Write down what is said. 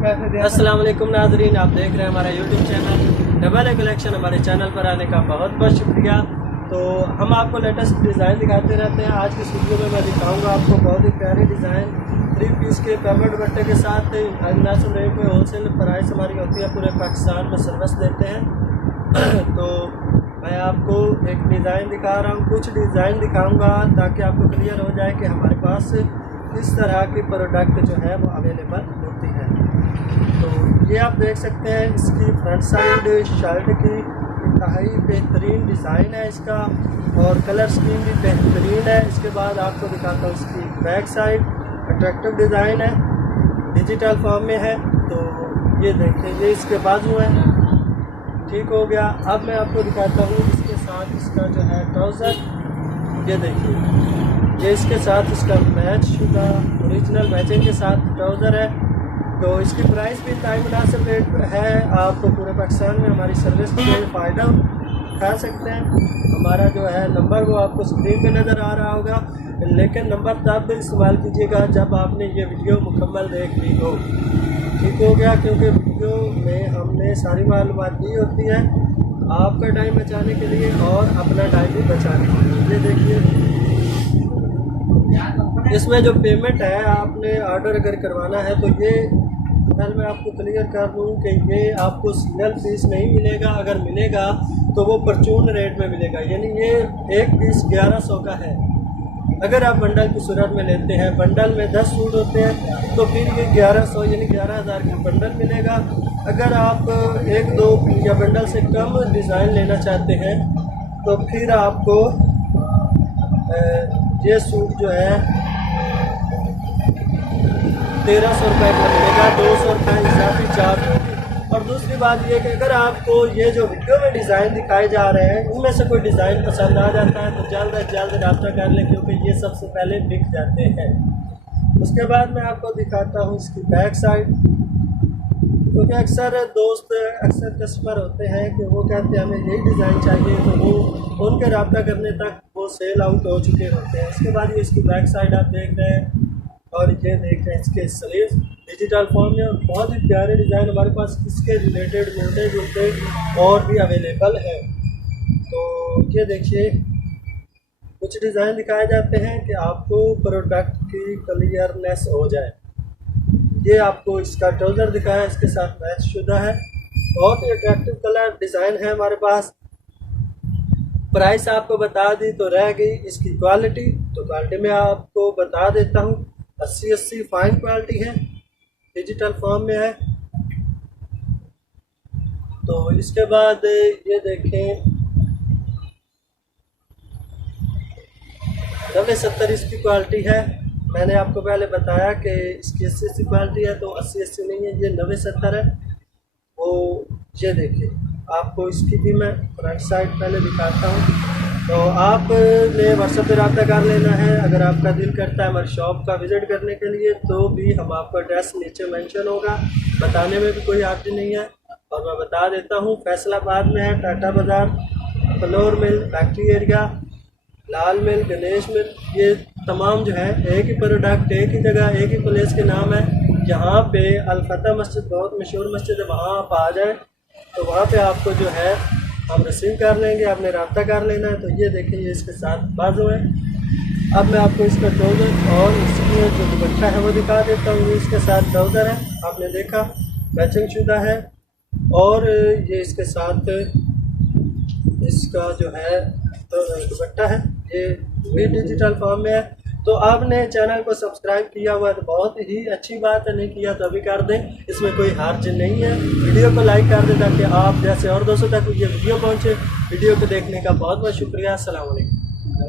अस्सलाम वालेकुम नाजरीन, आप देख रहे हैं हमारा YouTube channel double a collection. हमारे चैनल पर आने का बहुत बहुत शुक्रिया। तो हम आपको लेटेस्ट डिज़ाइन दिखाते रहते हैं। आज की इस वीडियो में मैं दिखाऊंगा आपको बहुत ही प्यारे डिज़ाइन 3 पीस के पेमेंट दुपट्टे के साथ इंटरनेशनल रेट में होलसेल प्राइस हमारी होती है, पूरे पाकिस्तान में सर्विस देते हैं। तो मैं आपको एक डिज़ाइन दिखा रहा हूँ, कुछ डिज़ाइन दिखाऊंगा ताकि आपको क्लियर हो जाए कि हमारे पास किस तरह की प्रोडक्ट जो है वो अवेलेबल होती है। तो ये आप देख सकते हैं, इसकी फ्रंट साइड शर्ट की इंतहाई बेहतरीन डिज़ाइन है इसका, और कलर स्कीम भी बेहतरीन है। इसके बाद आपको दिखाता हूँ इसकी बैक साइड, अट्रैक्टिव डिज़ाइन है, डिजिटल फॉर्म में है। तो ये देखें, ये इसके बाजू है, ठीक हो गया। अब मैं आपको दिखाता हूँ इसके साथ इसका जो है ट्राउज़र, ये देखिए, ये इसके साथ इसका मैच शुदा ओरिजिनल मैचिंग के साथ ट्राउज़र है। तो इसकी प्राइस भी टाइम मुनासिब रेट है। आप पूरे पाकिस्तान में हमारी सर्विस से फ़ायदा उठा सकते हैं। हमारा जो है नंबर वो आपको स्क्रीन पे नज़र आ रहा होगा, लेकिन नंबर तब इस्तेमाल कीजिएगा जब आपने ये वीडियो मुकम्मल देख ली हो, ठीक हो गया। क्योंकि वीडियो में हमने सारी मालूमात दी होती है आपका टाइम बचाने के लिए और अपना टाइम भी बचाने के लिए। ये देखिए, इसमें जो पेमेंट है, आपने ऑर्डर अगर करवाना है तो ये पहले मैं आपको क्लियर कर दूँ कि ये आपको सिंगल पीस नहीं मिलेगा। अगर मिलेगा तो वो परचून रेट में मिलेगा, यानी ये एक पीस 1100 का है। अगर आप बंडल की सूरत में लेते हैं, बंडल में 10 सूट होते हैं, तो फिर ये 1100 यानी 11,000 का बंडल मिलेगा। अगर आप 1-2 या बंडल से कम डिज़ाइन लेना चाहते हैं तो फिर आपको ये सूट जो है 1300 रुपये का मिलेगा, 200 रुपये इजाफी चार्ज होगी। और दूसरी बात ये कि अगर आपको ये जो वीडियो में डिज़ाइन दिखाए जा रहे हैं उनमें से कोई डिज़ाइन पसंद आ जाता है तो जल्द अज जल्द रब्ता कर लें, क्योंकि ये सबसे पहले बिक जाते हैं। उसके बाद मैं आपको दिखाता हूँ इसकी बैक साइड, क्योंकि अक्सर दोस्त अक्सर कस्टमर होते हैं कि वो कहते हैं हमें यही डिज़ाइन चाहिए, तो वो उनके रब्ता करने तक वो सेल आउट हो चुके होते हैं। इसके बाद ये इसकी बैक साइड आप देख रहे हैं, और ये देख रहे हैं इसके स्लीव्स डिजिटल फॉर्म में। बहुत ही प्यारे डिज़ाइन हमारे पास इसके रिलेटेड मिलते जुलते और भी अवेलेबल है। तो ये देखिए, कुछ डिज़ाइन दिखाए जाते हैं कि आपको प्रोडक्ट की क्लियरनेस हो जाए। ये आपको इसका ट्राउज़र दिखाया, इसके साथ मैच शुदा है, बहुत ही अट्रैक्टिव कलर डिज़ाइन है हमारे पास। प्राइस आपको बता दी तो रह गई इसकी क्वालिटी। तो क्वालिटी में आपको बता देता हूँ, 80 फाइन क्वालिटी है, डिजिटल फॉर्म में है। तो इसके बाद ये देखें, 90-70 इसकी क्वालिटी है। मैंने आपको पहले बताया कि इसकी 80 क्वालिटी है, तो 80 नहीं है, ये 90-70 है। वो ये देखिए, आपको इसकी भी मैं फ्रंट साइड पहले दिखाता हूँ। तो आपने व्हाट्सएप पर रब्ता कर लेना है। अगर आपका दिल करता है हमारी शॉप का विज़िट करने के लिए, तो भी हम आपका एड्रेस नीचे मेंशन होगा, बताने में भी कोई हर्ज नहीं है। और मैं बता देता हूँ, फैसलाबाद में है, टाटा बाज़ार, फ्लोर मिल फैक्ट्री एरिया, लाल मिल, गणेश मिल, ये तमाम जो है एक ही प्रोडक्ट, एक ही जगह, एक ही प्लेस के नाम है। यहाँ पे अल-फतह मस्जिद बहुत मशहूर मस्जिद है, वहाँ आप आ जाए तो वहाँ पे आपको जो है हम रिसीव कर लेंगे, आपने रब्ता कर लेना है। तो ये देखें, ये इसके साथ बाजू है। अब मैं आपको इसका ट्राउज़र और इसकी जो दुपट्टा है वो दिखा देता हूँ। इसके साथ ट्राउज़र है, आपने देखा मैचिंग शुदा है, और ये इसके साथ इसका जो है दुपट्टा है, ये भी डिजिटल फॉर्म में है। तो आपने चैनल को सब्सक्राइब किया हुआ है तो बहुत ही अच्छी बात है, नहीं किया तो अभी कर दें, इसमें कोई हर्ज नहीं है। वीडियो को लाइक कर दें ताकि आप जैसे और दोस्तों तक ये वीडियो पहुंचे। वीडियो को देखने का बहुत बहुत शुक्रिया। अस्सलाम वालेकुम।